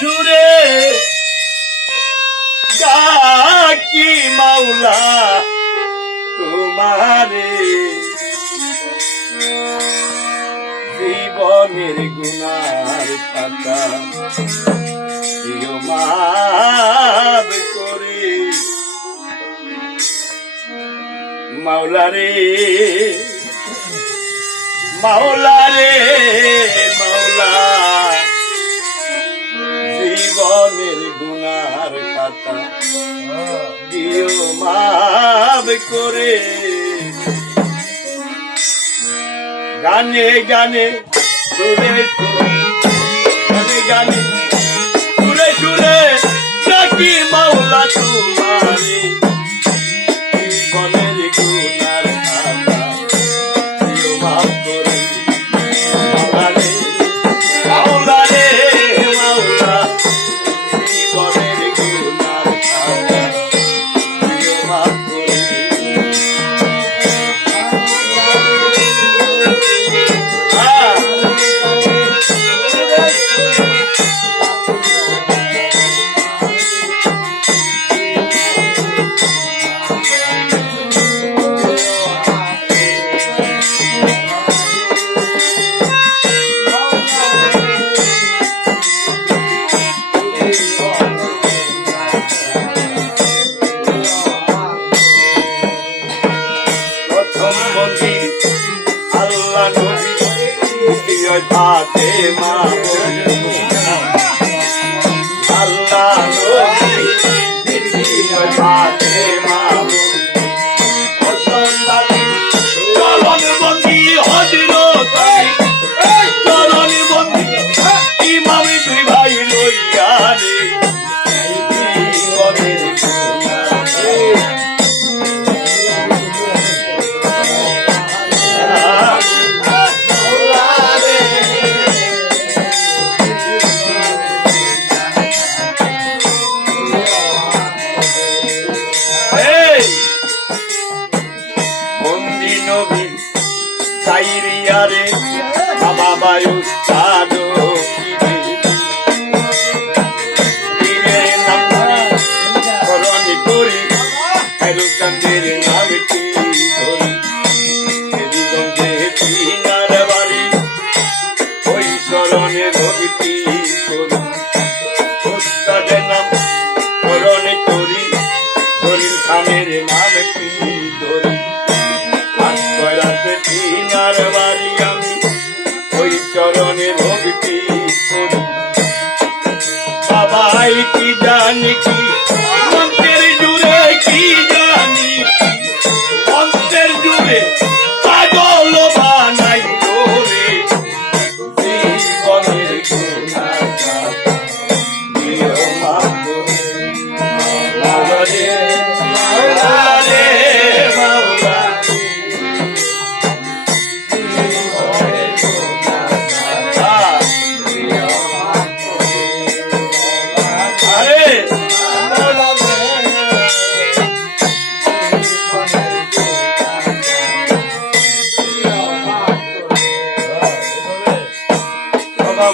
সুরে ডাকি মাওলা তোমারে, জীবনের গুনার পাতা দিও মাফ করে। মাওলা রে মাওলা রে মাওলা, জীবনের গুনার পাতা দিও মাফ করে। গানে গানে সুরে গানে গানে সুরে সুরে ডাকি মাওলা তোমারে, জীবনের গুনার খাতা দিও মাফ করে। মাওলা রে মাওলা রে মাওলা, জীবনের গুনার খাতা দিও মাফ করে। ফাতেমা আল্লাহ ফাতেমা চলন বন্দি হযরত চলন বন্দি ইমামি দুই ভাই লইয়া রে, রে বাবা বায়ু সাধু পীরে নাম করণি করি হেরুকান্দের নামটি ধরি, দিগন্তে পিনার বাড়ি ওই চরণে ভক্তি করি। উস্তাদের নাম করণি করি ধরিল খানের নামটি ধরি, পিনার বাড়ি আমি ওই চরণে ভক্তি করি। বাবাই কি জানি কি মন্ত্রের জুড়ে কি জানি, মন্ত্রের জুড়ে পাগল বানাই করে, জীবনের গুনার খাতা দিও মাফ করে। মাওলা রে মাওলা রে মাওলা,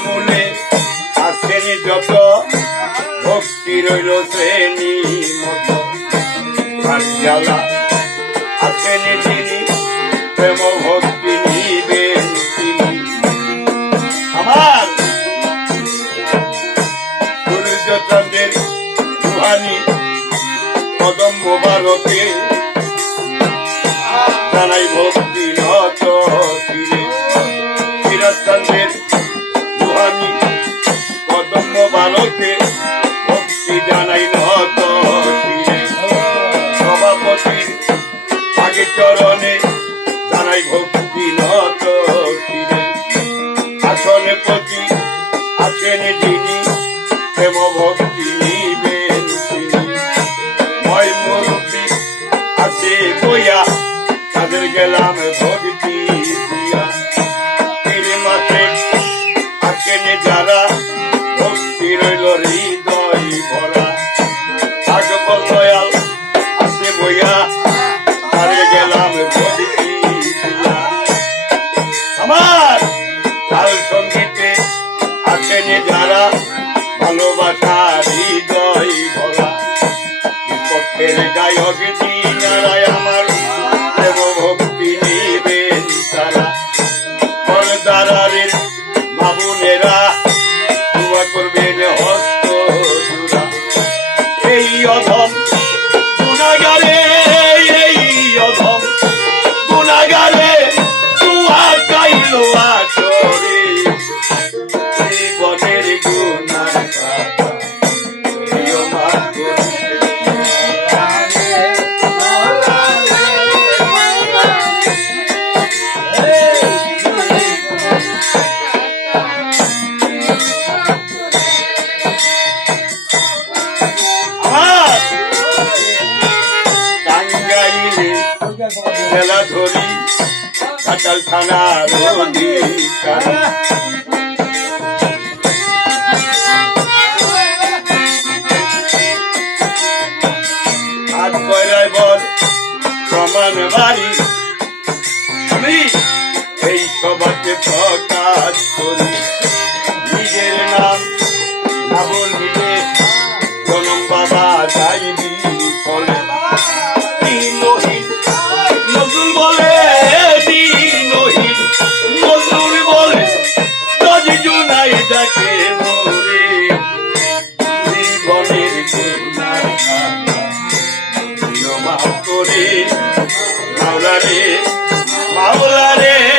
মূলে আসেনি যত ভক্তি রইল শ্রেণী মত, জ্বালা আসেনি যিনি প্রেম ভক্তি নিবেন তিনি। আমার সূর্যচন্দ্রের রুহানি কদম্ব ভারতে জানাই ভক্তি নত শিরে, চিরচন্দ্রের রুহানি কদম্ব ভারতে ভক্তি জানাই নত শিরে। সভাপতির আগে চরণে জানাই ভক্তি নত শিরে। আসনে পতি আছেন যিনি প্রেম ভক্তি নিবেন তিনি। ময় মুরব্বী আছে বইয়া তাদের গেলাম ভক্তি দিয়া, পীর মাঠে আছেন যারা ভক্তি রইল হৃদয় ভরা। আগবল দয়াল আছে বইয়া তাদের গেলাম ভক্তি দিয়া। আমার তাল সঙ্গীতে আছেন যারা ভালোবাসা গানের গায়ক দিনারায় আমার দেব ভক্তি নিবেন তারা পর্দারের বাবুনেরা দোয়া করবেন হস্ত জোড়া এই অধম গুনাগারে এই অধম গুনাগারে তুয়া কাইল আসরে জীবনের গুনাগার প্রিয় মা জেলা ধরি ঘাটাল থানার অধিকার হাত কয়রায় বল প্রমাণ বাড়ি আমি এই সবাকে প্রকাশ করি নিজের নাম না বললে জনম বাবা যাইবি বলে নজরুল বলে দিনহীন নজরুল বলে কাজী জুনাই ডাকে মোরে জীবনের গুনাগার প্রিয় মাফ করে মাওলা রে